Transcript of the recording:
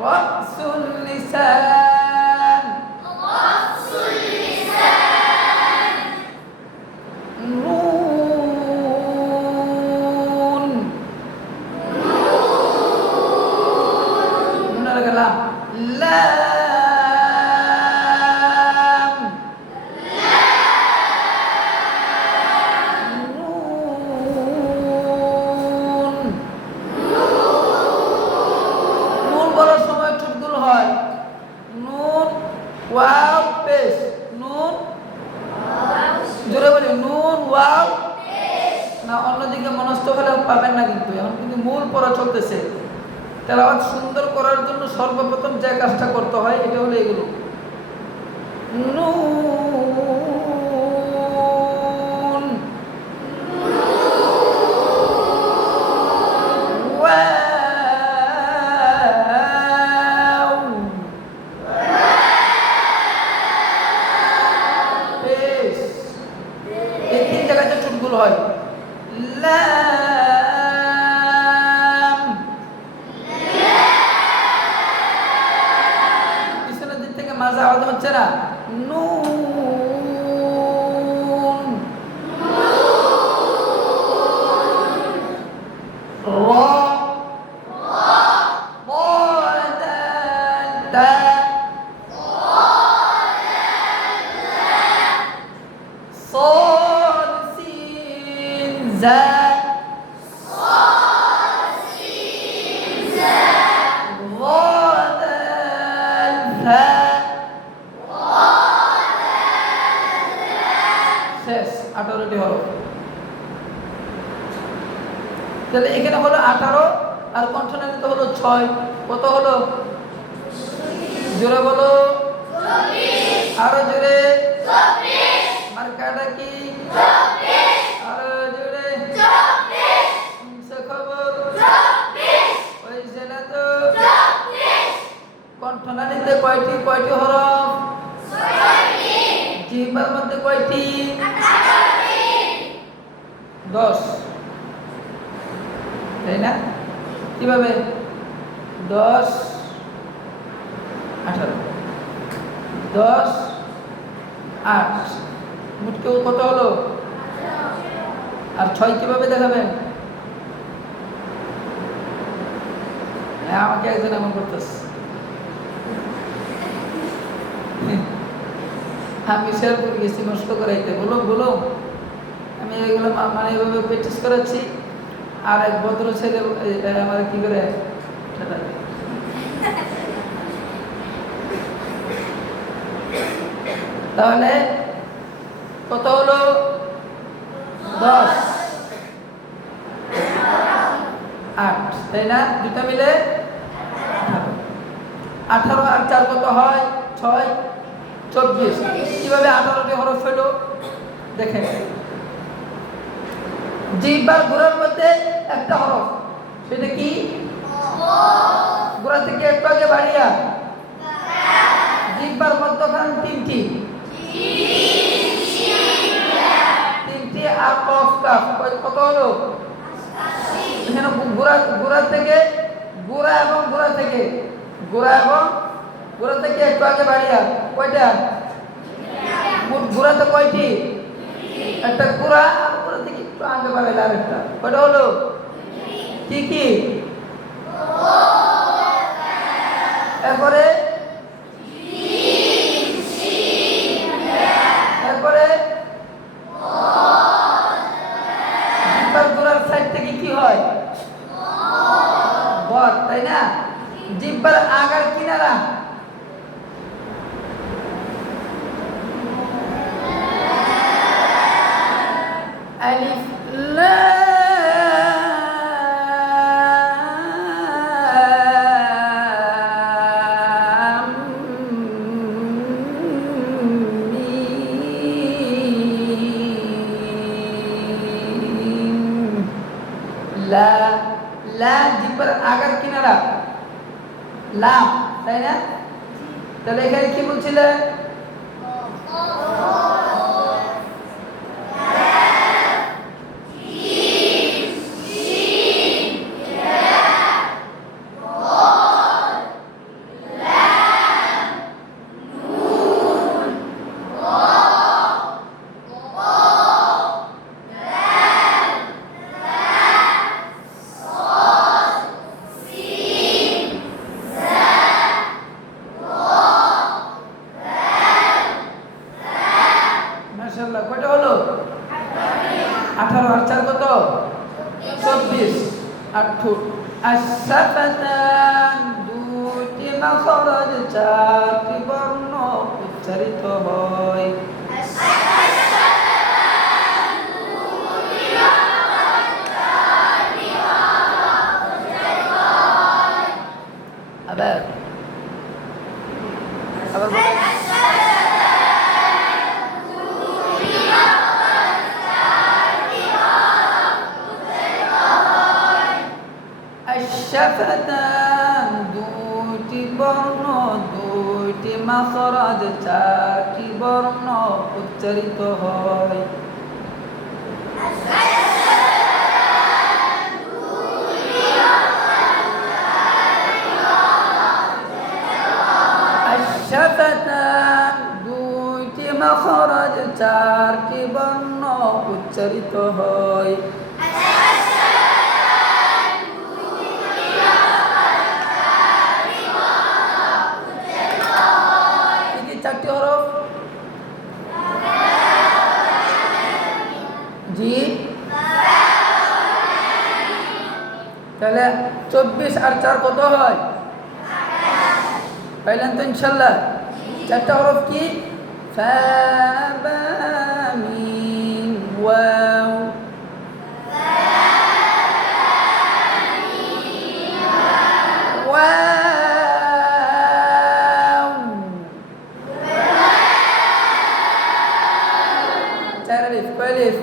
রাসুল লিসান নুন নুনের গেলাম লাম নুন নুন বলার সময় চুটগুল হয় নুন ওয়াও পেশ নুন জোরে বলি নুন ওয়াও না অন্যদিকে মনস্থ হলে পাবেন না কিন্তু এখন কিন্তু মূল পড়া চলতেছে তেলাওয়াত সুন্দর করার জন্য সর্বপ্রথম যে কাজটা করতে হয় এটা হলো এগুলো নুন ওয়াও পেশ এই তিন জায়গাতে চুটগুলো হয় লাম পিছনের দিক থেকে মাজা আওয়াজ হচ্ছে না নুন র দা صاد سين زاء ضاد ثاء শেষ 18টি হরফ তাহলে এখানে হলো 18 আর কণ্ঠনালীতে হলো 6 কত হলো জোরে বলো 24 আরো জোরে 24 মার্কাটা কি 24 আরো জোরে 24 খবর 24 হইছে না তো 24 কণ্ঠনালীতে কয়টি হরফ 6টি জিহ্বার মধ্যে কয়টি 18টি 10 তাই না কিভাবে 10 18 10 8 মোট কত হলো আর 6 কিভাবে দেখাবেন আমাকে একজন এমন করতেছে আমি শেরপুর গেছি নষ্ট করাইতে বলো আমি এগুলো মানে এইভাবে প্র্যাকটিস করাচ্ছি আর এক ভদ্র ছেলে আমার কি করে তাহলে কত হলো 10 8 তাই না দুটা মিলে 18 আর 4 কত হয় 6 24 কিভাবে 18টি হরফ হলো দেখেন জিহ্বার গোড়ার মধ্যে একটা হরফ সেটা কি গোড়া থেকে একটু আগে বাড়িয়া জিহ্বার মধ্যখান তিনটি আর কফ কাফ কত হলো এখানে গোড়া থেকে গোড়া এবং গোড়া থেকে একটু আগে বাড়িয়া কয়টা গোড়াতে কয়টি একটা গোড়া আর গোড়া থেকে একটু আগে বাড়াইলে আরেকটা কয়টা হলো কি এরপরে গোড়ার সাইড থেকে কি হয় বদ তাই না জিহ্বার আগার কিনারা আলিফ লাম মিম লা জিহ্বার আগার কিনারা লাম তাই না তাহলে এখানে কি বলছিলেন আশাফাতান দুটি মাখরাজ চারটি বর্ণ উচ্চারিত হয় আবার আশাফাতান দুটি বর্ণ দুটি মাখরাজ চারটি বর্ণ উচ্চারিত হয় আশাফাতান দুটি মাখরাজ চারটি বর্ণ উচ্চারিত হয় চারটি হরফ জি তাহলে 24 আর 4 কত হয় পাইলেন তো ইনশাল্লাহ চারটা হরফ কি ফা বা মিম ওয়াও চার আলিফ কয় আলিফ